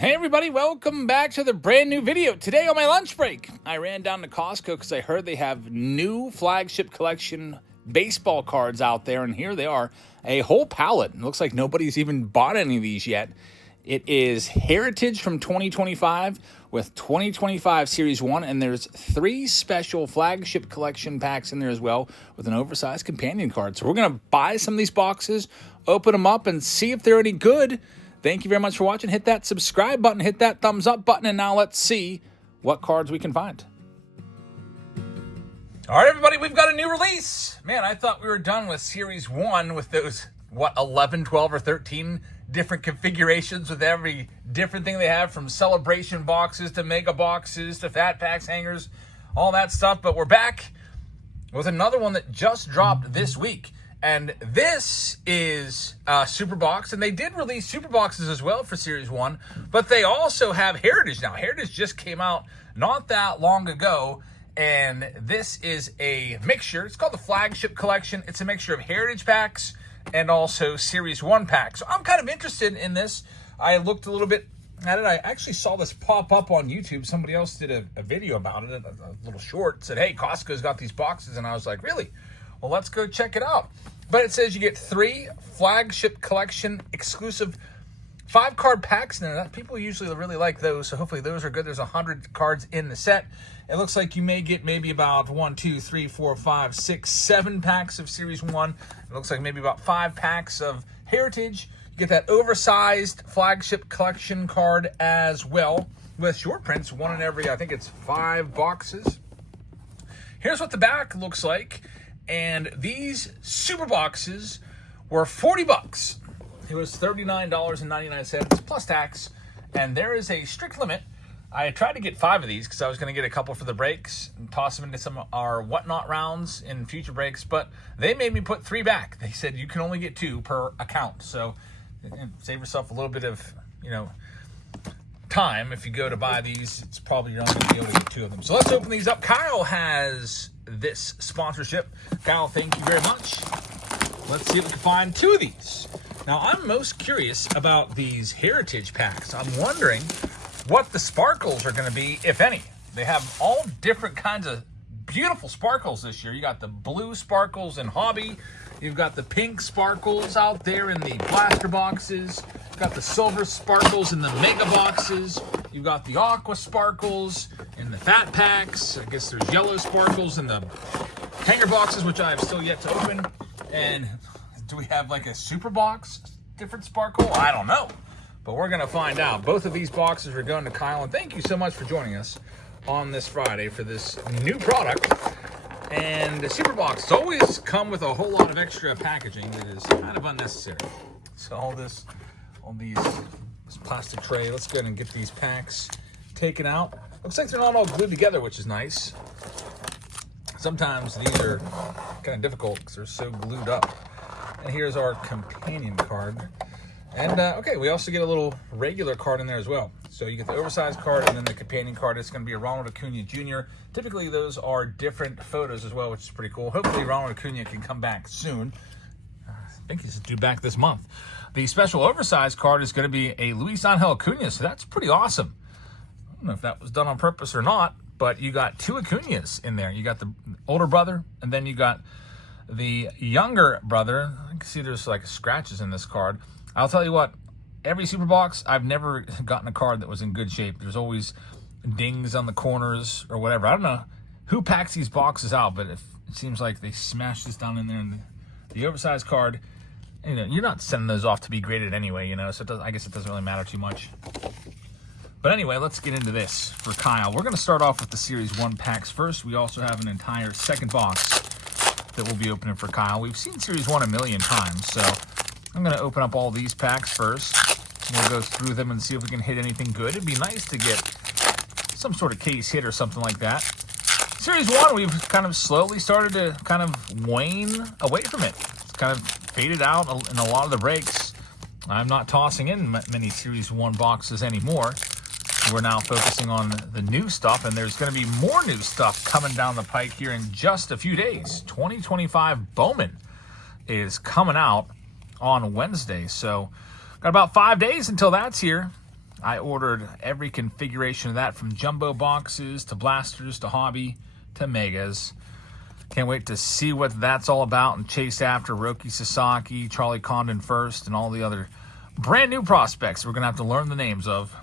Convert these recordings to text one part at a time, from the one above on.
Hey everybody, welcome back to the brand new video. Today on my lunch break, I ran down to Costco because I heard they have new Flagship collection baseball cards out there, and here they are, a whole palette. It looks like nobody's even bought any of these yet. It is Heritage from 2025 with 2025 Series 1, and there's 3 special Flagship collection packs in there as well with an oversized companion card. So we're going to buy some of these boxes, open them up, and see if they're any good. Thank you very much for watching. Hit that subscribe button, hit that thumbs up button, and now let's see what cards we can find. All right, everybody, we've got a new release. Man, I thought we were done with Series 1 with those, 11, 12, or 13 different configurations with every different thing they have, from celebration boxes to mega boxes to fat packs, hangers, all that stuff. But we're back with another one that just dropped this week. And this is Super Box, and they did release Super Boxes as well for Series 1, but they also have Heritage now. Heritage just came out not that long ago, and this is a mixture. It's called the Flagship Collection. It's a mixture of Heritage packs and also Series 1 packs. So I'm kind of interested in this. I looked a little bit at it. I actually saw this pop up on YouTube. Somebody else did a video about it, a little short. Said, hey, Costco's got these boxes, and I was like, really? Well, let's go check it out. But it says you get 3 Flagship Collection exclusive 5-card packs. Now, people usually really like those, so hopefully those are good. There's 100 cards in the set. It looks like you may get maybe about 1, 2, 3, 4, 5, 6, 7 packs of Series 1. It looks like maybe about 5 packs of Heritage. You get that oversized Flagship Collection card as well with short prints, one in every, I think it's 5 boxes. Here's what the back looks like. And these Super Boxes were $40. It was $39.99 plus tax. And there is a strict limit. I tried to get 5 of these because I was going to get a couple for the breaks and toss them into some of our whatnot rounds in future breaks. But they made me put 3 back. They said you can only get 2 per account. So save yourself a little bit of, time. If you go to buy these, it's probably you're not going to be able to get 2 of them. So let's open these up. Kyle has this sponsorship. Kyle, thank you very much. Let's see if we can find 2 of these. Now, I'm most curious about these Heritage packs. I'm wondering what the sparkles are going to be, if any. They have all different kinds of beautiful sparkles this year. You got the blue sparkles in Hobby. You've got the pink sparkles out there in the blaster boxes. You've got the silver sparkles in the mega boxes. You've got the aqua sparkles in the fat packs. I guess there's yellow sparkles in the hanger boxes, which I have still yet to open. And do we have like a super box different sparkle? I don't know, but we're going to find out. Both of these boxes are going to Kyle, and thank you so much for joining us on this Friday for this new product. And the Super Box always come with a whole lot of extra packaging that is kind of unnecessary. So this plastic tray, let's go ahead and get these packs taken out. Looks like they're not all glued together, which is nice. Sometimes these are kind of difficult because they're so glued up. And here's our companion card. And, okay, we also get a little regular card in there as well. So you get the oversized card and then the companion card. It's going to be a Ronald Acuna Jr. Typically, those are different photos as well, which is pretty cool. Hopefully, Ronald Acuna can come back soon. I think he's due back this month. The special oversized card is going to be a Luis Angel Acuna, so that's pretty awesome. I don't know if that was done on purpose or not, but you got 2 Acunas in there. You got the older brother, and then you got the younger brother. I can see there's like scratches in this card. I'll tell you what, every Super Box, I've never gotten a card that was in good shape. There's always dings on the corners or whatever. I don't know who packs these boxes out, but it seems like they smashed this down in there. And the oversized card, you're not sending those off to be graded anyway, so I guess it doesn't really matter too much. But anyway, let's get into this for Kyle. We're going to start off with the Series 1 packs first. We also have an entire second box that we'll be opening for Kyle. We've seen Series 1 a million times, so I'm going to open up all these packs first. We'll go through them and see if we can hit anything good. It'd be nice to get some sort of case hit or something like that. Series 1, we've kind of slowly started to kind of wane away from it. It's kind of faded out in a lot of the breaks. I'm not tossing in many Series 1 boxes anymore. We're now focusing on the new stuff, and there's going to be more new stuff coming down the pike here in just a few days. 2025 Bowman is coming out on Wednesday, so got about 5 days until that's here. I ordered every configuration of that, from jumbo boxes to blasters to hobby to megas. Can't wait to see what that's all about and chase after Roki Sasaki, Charlie Condon first, and all the other brand new prospects we're going to have to learn the names of.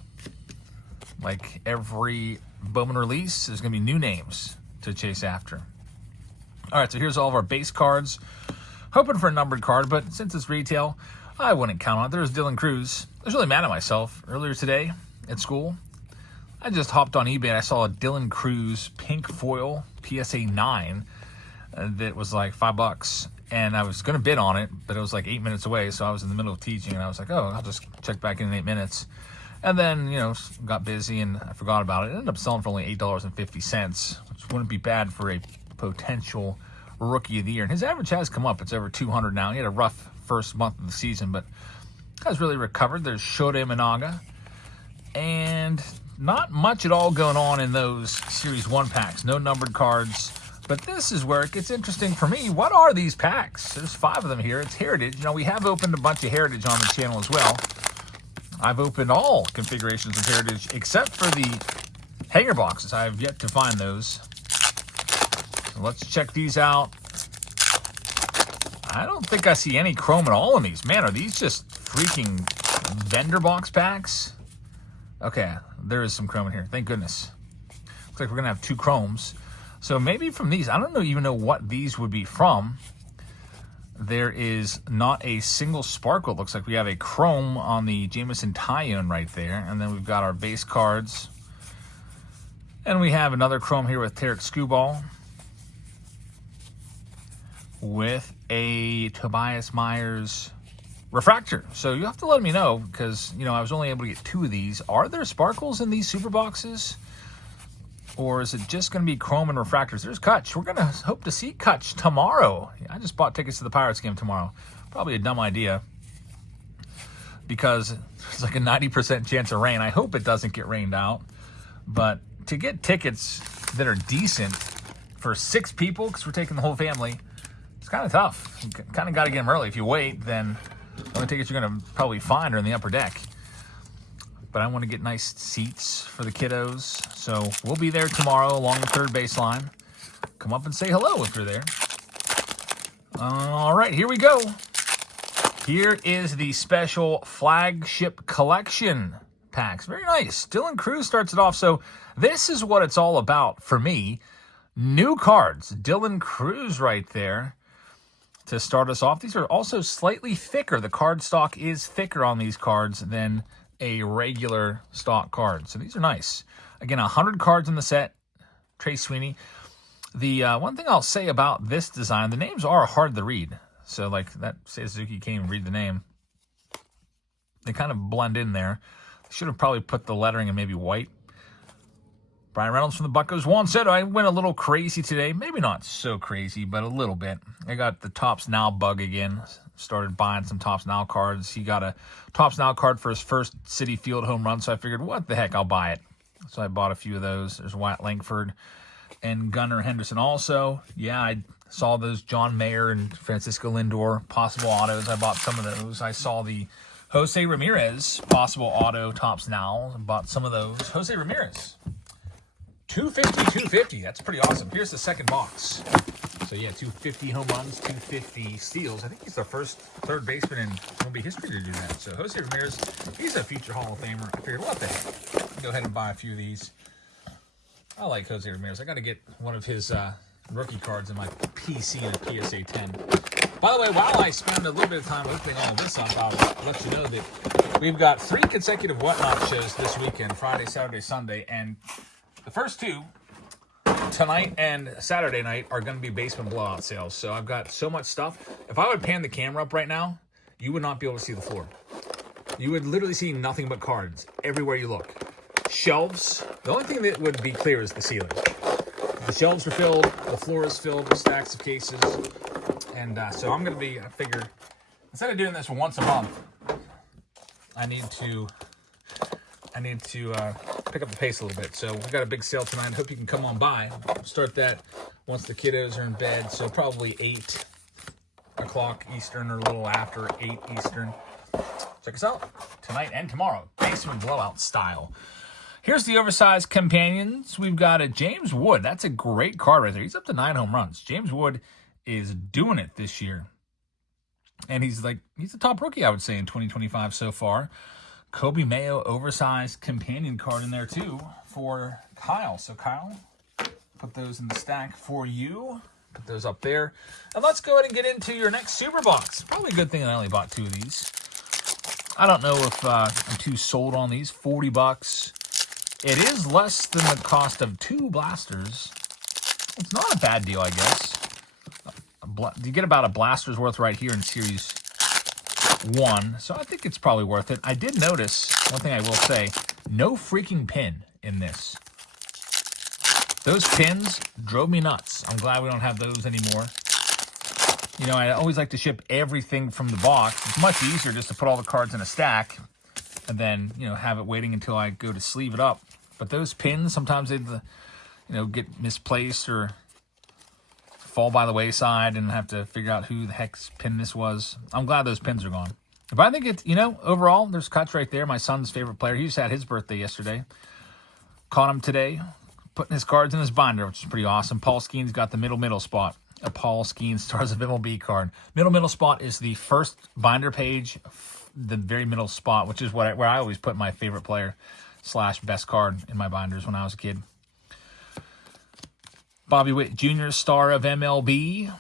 Like every Bowman release, there's going to be new names to chase after. All right, so here's all of our base cards. Hoping for a numbered card, but since it's retail, I wouldn't count on it. There's Dylan Cruz. I was really mad at myself earlier today at school. I just hopped on eBay and I saw a Dylan Cruz pink foil PSA 9 that was like $5. And I was going to bid on it, but it was like 8 minutes away. So I was in the middle of teaching and I was like, oh, I'll just check back in 8 minutes. And then, got busy and I forgot about it. It ended up selling for only $8.50, which wouldn't be bad for a potential rookie of the year. And his average has come up. It's over 200 now. He had a rough first month of the season, but has really recovered. There's Shota Imanaga. And not much at all going on in those Series 1 packs. No numbered cards. But this is where it gets interesting for me. What are these packs? There's 5 of them here. It's Heritage. We have opened a bunch of Heritage on the channel as well. I've opened all configurations of Heritage except for the hanger boxes. I have yet to find those. So let's check these out. I don't think I see any chrome at all in these. Man, are these just freaking vendor box packs? Okay, there is some chrome in here. Thank goodness. Looks like we're going to have 2 chromes. So maybe from these, I don't even know what these would be from. There is not a single sparkle. It looks like we have a chrome on the Jameson Tyone right there. And then we've got our base cards. And we have another chrome here with Tarek Skubal. With a Tobias Myers refractor. So you have to let me know because, I was only able to get 2 of these. Are there sparkles in these super boxes? Or is it just going to be chrome and refractors? There's Kutch. We're going to hope to see Kutch tomorrow. I just bought tickets to the Pirates game tomorrow. Probably a dumb idea because there's like a 90% chance of rain. I hope it doesn't get rained out. But to get tickets that are decent for 6 people, because we're taking the whole family, it's kind of tough. You kind of got to get them early. If you wait, then the only tickets you're going to probably find are in the upper deck. But I want to get nice seats for the kiddos. So we'll be there tomorrow along the third baseline. Come up and say hello if you're there. All right, here we go. Here is the special Flagship collection packs. Very nice. Dylan Cruz starts it off. So this is what it's all about for me. New cards. Dylan Cruz right there to start us off. These are also slightly thicker. The card stock is thicker on these cards than a regular stock card. So these are nice. Again, 100 cards in the set. Trey Sweeney. The one thing I'll say about this design, the names are hard to read. So like that Suzuki can't even read the name. They kind of blend in there. Should have probably put the lettering in maybe white. Brian Reynolds from the Buccos. Juan said I went a little crazy today. Maybe not so crazy, but a little bit. I got the Topps Now bug again. Started buying some Topps Now cards. He got a Topps Now card for his first Citi Field home run, so I figured, what the heck, I'll buy it. So I bought a few of those. There's Wyatt Langford and Gunnar Henderson also. Yeah, I saw those John Mayer and Francisco Lindor possible autos. I bought some of those. I saw the Jose Ramirez possible auto Topps Now. I bought some of those. Jose Ramirez. 250. That's pretty awesome. Here's the second box. So yeah, 250 home runs, 250 steals. I think he's the first third baseman in MLB history to do that. So Jose Ramirez, he's a future Hall of Famer. I figured, what the heck? Go ahead and buy a few of these. I like Jose Ramirez. I got to get one of his rookie cards in my PC and a PSA 10. By the way, while I spend a little bit of time opening all this up, I'll let you know that we've got 3 consecutive Whatnot shows this weekend, Friday, Saturday, Sunday, and the first 2, tonight and Saturday night, are going to be basement blowout sales. So I've got so much stuff. If I would pan the camera up right now, you would not be able to see the floor. You would literally see nothing but cards everywhere you look. Shelves. The only thing that would be clear is the ceiling. The shelves are filled. The floor is filled with stacks of cases. And so I'm going to be, I figure, instead of doing this once a month, I need to pick up the pace a little bit. So we've got a big sale tonight. I hope you can come on by. Start that once the kiddos are in bed. So probably 8 o'clock Eastern or a little after 8 Eastern. Check us out tonight and tomorrow. basement blowout style. Here's the oversized companions. We've got a James Wood. That's a great card right there. He's up to 9 home runs. James Wood is doing it this year. And he's the top rookie, I would say, in 2025 so far. Kobe Mayo oversized companion card in there, too, for Kyle. So, Kyle, put those in the stack for you. Put those up there. And let's go ahead and get into your next super box. Probably a good thing that I only bought 2 of these. I don't know if I'm too sold on these. $40. It is less than the cost of 2 blasters. It's not a bad deal, I guess. You get about a blaster's worth right here in Series 1, so I think it's probably worth it. I did notice, one thing I will say, no freaking pin in this. Those pins drove me nuts. I'm glad we don't have those anymore. You know, I always like to ship everything from the box. It's much easier just to put all the cards in a stack and then, you know, have it waiting until I go to sleeve it up. But those pins, sometimes they, you know, get misplaced or fall by the wayside and have to figure out who the heck's pin this was. I'm glad those pins are gone. But I think it's, you know, overall, there's cuts right there. My son's favorite player. He just had his birthday yesterday. Caught him today, putting his cards in his binder, which is pretty awesome. Paul Skeen's got the middle spot. A Paul Skeen Stars of MLB card. Middle spot is the first binder page, the very middle spot, which is where I always put my favorite player / best card in my binders when I was a kid. Bobby Witt Jr., Star of MLB.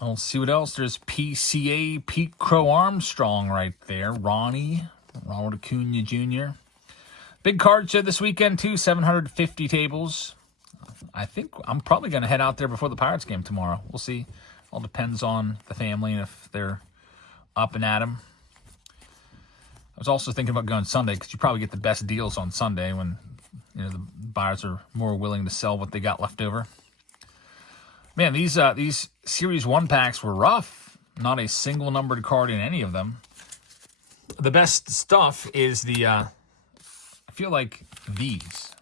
Let's see what else. There's PCA, Pete Crow Armstrong right there. Ronald Acuna Jr. Big card show this weekend, too. 750 tables. I think I'm probably going to head out there before the Pirates game tomorrow. We'll see. All depends on the family and if they're up and at 'em. I was also thinking about going Sunday because you probably get the best deals on Sunday when, you know, the buyers are more willing to sell what they got left over. Man, these Series 1 packs were rough. Not a single numbered card in any of them. The best stuff is the, I feel like these.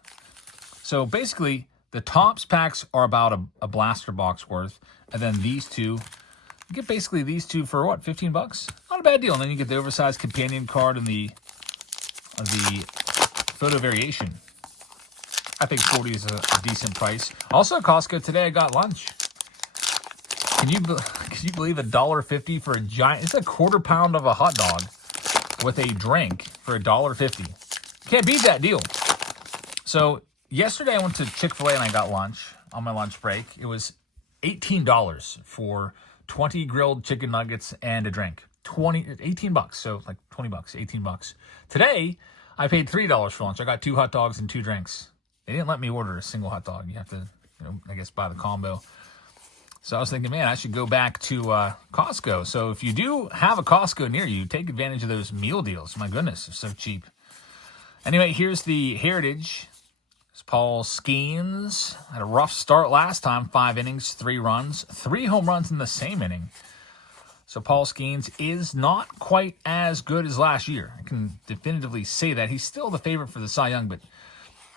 So basically, the Topps packs are about a blaster box worth. And then these two, you get basically these two for what, $15? Not a bad deal. And then you get the oversized companion card and the photo variation. I think 40 is a decent price. Also at Costco today, I got lunch. Can you believe $1.50 for a giant? It's a quarter pound of a hot dog with a drink for $1.50. Can't beat that deal. So yesterday I went to Chick-fil-A and I got lunch on my lunch break. It was $18 for 20 grilled chicken nuggets and a drink. $18, so like $20, $18. Today I paid $3 for lunch. I got 2 hot dogs and 2 drinks. They didn't let me order a single hot dog. You have to, you know, I guess buy the combo. So I was thinking, man, I should go back to Costco. So if you do have a Costco near you, take advantage of those meal deals. My goodness, they're so cheap. Anyway, here's the Heritage. It's Paul Skeens. Had a rough start last time. 5 innings, 3 runs. 3 home runs in the same inning. So Paul Skeens is not quite as good as last year. I can definitively say that. He's still the favorite for the Cy Young, but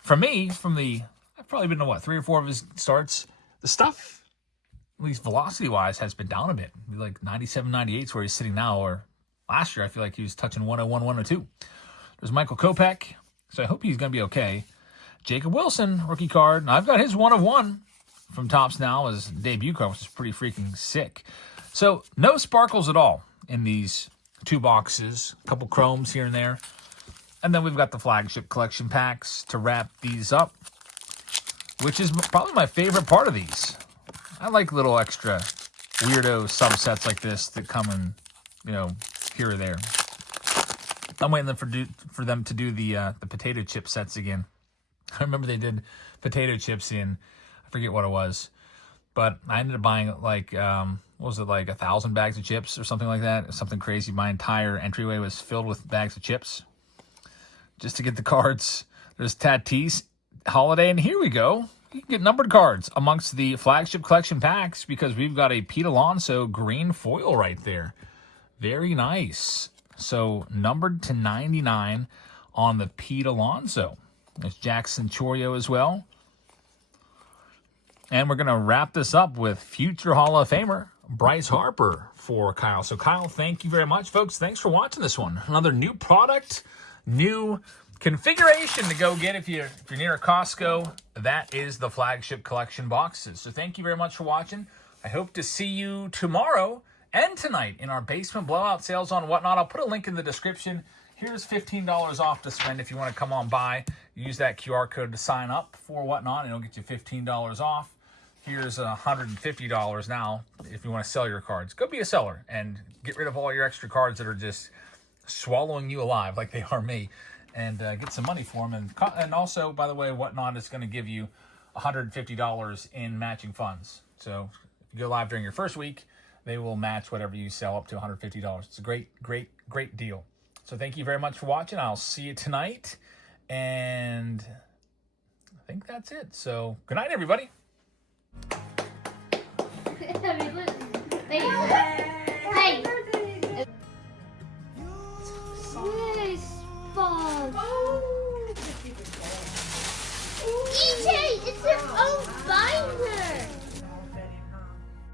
for me, I've probably been to 3 or 4 of his starts. The stuff, at least velocity-wise, has been down a bit. Like 97, 98 is where he's sitting now. Or last year, I feel like he was touching 101, 102. There's Michael Kopech, so I hope he's going to be okay. Jacob Wilson, rookie card. Now, I've got his 1 of 1 from Topps now as debut card, which is pretty freaking sick. So no sparkles at all in these 2 boxes. A couple chromes here and there. And then we've got the Flagship collection packs to wrap these up, which is probably my favorite part of these. I like little extra weirdo subsets like this that come in, you know, here or there. I'm waiting for them to do the potato chip sets again. I remember they did potato chips in, I forget what it was, but I ended up buying like, what was it, like 1,000 bags of chips or something like that? Something crazy. My entire entryway was filled with bags of chips just to get the cards. There's Tatis Holiday, and here we go. You can get numbered cards amongst the Flagship collection packs because we've got a Pete Alonso green foil right there. Very nice. So numbered to 99 on the Pete Alonso. There's Jackson Chourio as well. And we're going to wrap this up with future Hall of Famer Bryce Harper for Kyle. So Kyle, thank you very much, folks. Thanks for watching this one. Another new product, new configuration to go get if you're near a Costco. That is the Flagship collection boxes. So thank you very much for watching. I hope to see you tomorrow and tonight in our basement blowout sales on Whatnot. I'll put a link in the description. Here's $15 off to spend if you want to come on by. Use that QR code to sign up for Whatnot, and it'll get you $15 off. Here's $150 now if you want to sell your cards. Go be a seller and get rid of all your extra cards that are just swallowing you alive like they are me, and get some money for them. And also, by the way, Whatnot is going to give you $150 in matching funds. So if you go live during your first week, they will match whatever you sell up to $150. It's a great, great, great deal. So thank you very much for watching. I'll see you tonight. And I think that's it. So good night, everybody. EJ, it's their own Bible.